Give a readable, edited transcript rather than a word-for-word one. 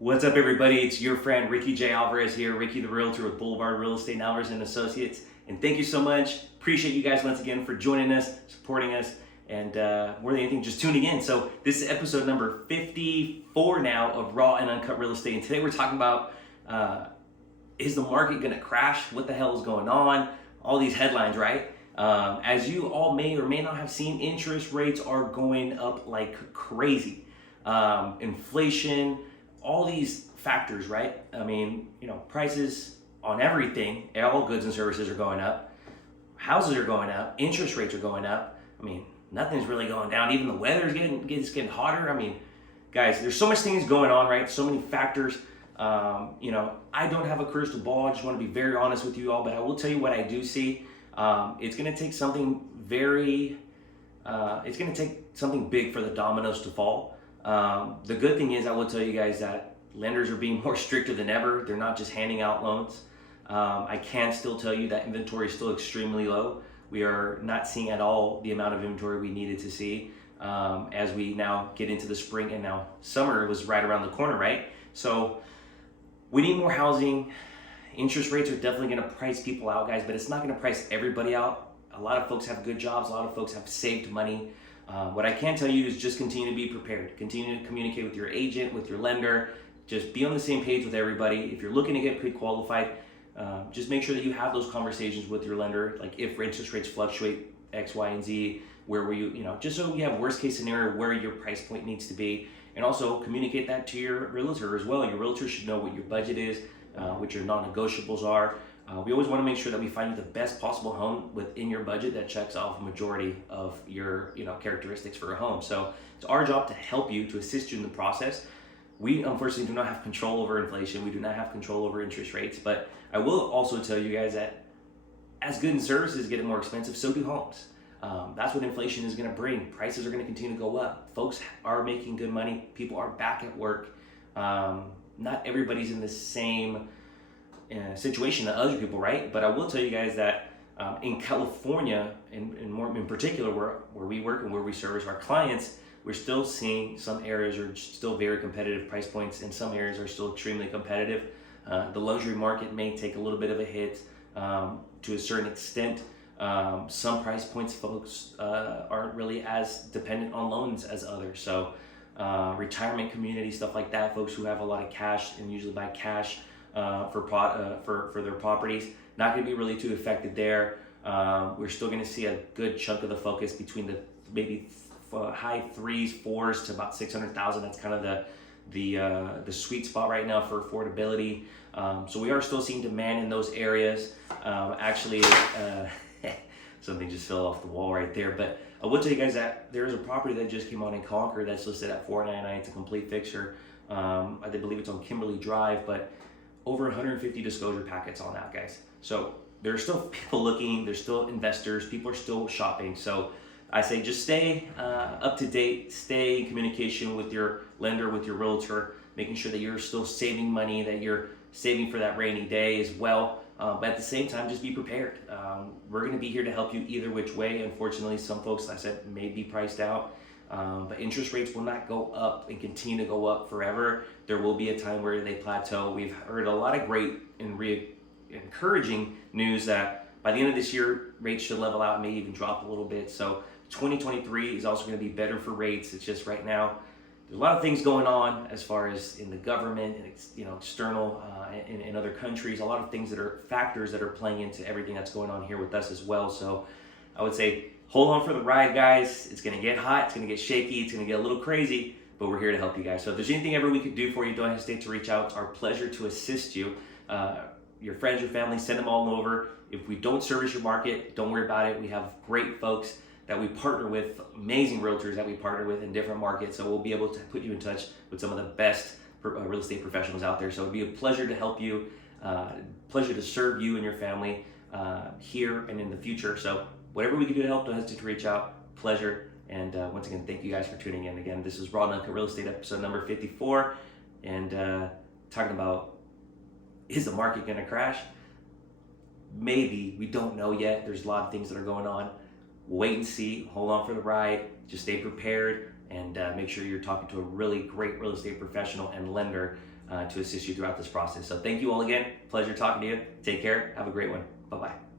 What's up, everybody? It's your friend 𝘠𝐄𝐩𝐢𝐬𝐿𝑣 here, Ricky the Realtor with Boulevard Real Estate and 𝘕𝑚 Associates. And thank you so much. Appreciate you guys once again for joining us, supporting us, and more than anything, just tuning in. So this is episode number 54 now of Raw and Uncut Real Estate. And today we're talking about, is the market going to crash? What the hell is going on? All these headlines, right? As you all may or may not have seen, interest rates are going up like crazy. Inflation, all these factors, right? I mean, prices on everything, all goods and services are going up. Houses are going up. Interest rates are going up. I mean, nothing's really going down. Even the weather's getting hotter. I mean, guys, there's so much things going on, right? So many factors. I don't have a crystal ball. I just want to be very honest with you all, but I will tell you what I do see. It's going to take something it's going to take something big for the dominoes to fall. The good thing is, I will tell you guys that lenders are being more stricter than ever. They're not just handing out loans. I can still tell you that inventory is still extremely low. We are not seeing at all the amount of inventory we needed to see as we now get into the spring, and now summer was right around the corner, right? So we need more housing. Interest rates are definitely going to price people out, guys, but it's not going to price everybody out. A lot of folks have good jobs. A lot of folks have saved money. What I can tell you is just continue to be prepared. Continue to communicate with your agent, with your lender. Just be on the same page with everybody. If you're looking to get pre-qualified, just make sure that you have those conversations with your lender. Like, if interest rates fluctuate X, Y, and Z, where were you, just so you have worst case scenario where your price point needs to be. And also communicate that to your realtor as well. Your realtor should know what your budget is, what your non-negotiables are. We always want to make sure that we find you the best possible home within your budget that checks off a majority of your characteristics for a home. So it's our job to help you, to assist you in the process. We unfortunately do not have control over inflation. We do not have control over interest rates. But I will also tell you guys that as goods and services get more expensive, so do homes. That's what inflation is going to bring. Prices are going to continue to go up. Folks are making good money. People are back at work. Not everybody's in the same situation that other people, right? But I will tell you guys that in California, and more in particular where we work and where we service our clients, we're still seeing some areas are still very competitive price points, and some areas are still extremely competitive. The luxury market may take a little bit of a hit to a certain extent. Some price points, folks, aren't really as dependent on loans as others. So retirement community, stuff like that, folks who have a lot of cash and usually buy cash for their properties, not going to be really too affected there. We're still going to see a good chunk of the focus between the maybe high 3s, 4s to about 600,000. That's kind of the sweet spot right now for affordability. So we are still seeing demand in those areas. Something just fell off the wall right there. But I will tell you guys that there is a property that just came on in Concord that's listed at $499. It's a complete fixture. I believe it's on Kimberly Drive, but over 150 disclosure packets on that, guys. So there's still people looking, there's still investors, people are still shopping. So I say just stay up to date, stay in communication with your lender, with your realtor, making sure that you're still saving money, that you're saving for that rainy day as well. But at the same time, just be prepared. We're going to be here to help you either which way. Unfortunately, some folks, like I said, may be priced out. But interest rates will not go up and continue to go up forever. There will be a time where they plateau. We've heard a lot of great and encouraging news that by the end of this year, rates should level out and may even drop a little bit. So 2023 is also going to be better for rates. It's just right now, there's a lot of things going on as far as in the government and external in other countries. A lot of things that are factors that are playing into everything that's going on here with us as well. So I would say hold on for the ride, guys. It's going to get hot. It's going to get shaky. It's going to get a little crazy, but we're here to help you guys. So if there's anything ever we could do for you, don't hesitate to reach out. It's our pleasure to assist you. Your friends, your family, send them all over. If we don't service your market, don't worry about it. We have great folks that we partner with, amazing realtors that we partner with in different markets. So we'll be able to put you in touch with some of the best real estate professionals out there. So it'd be a pleasure to help you, pleasure to serve you and your family here and in the future. So whatever we can do to help, don't hesitate to reach out. Pleasure. And once again, thank you guys for tuning in. Again, this is Raw Uncut Real Estate episode number 54. And talking about, is the market going to crash? Maybe. We don't know yet. There's a lot of things that are going on. Wait and see. Hold on for the ride. Just stay prepared and make sure you're talking to a really great real estate professional and lender to assist you throughout this process. So thank you all again. Pleasure talking to you. Take care. Have a great one. Bye-bye.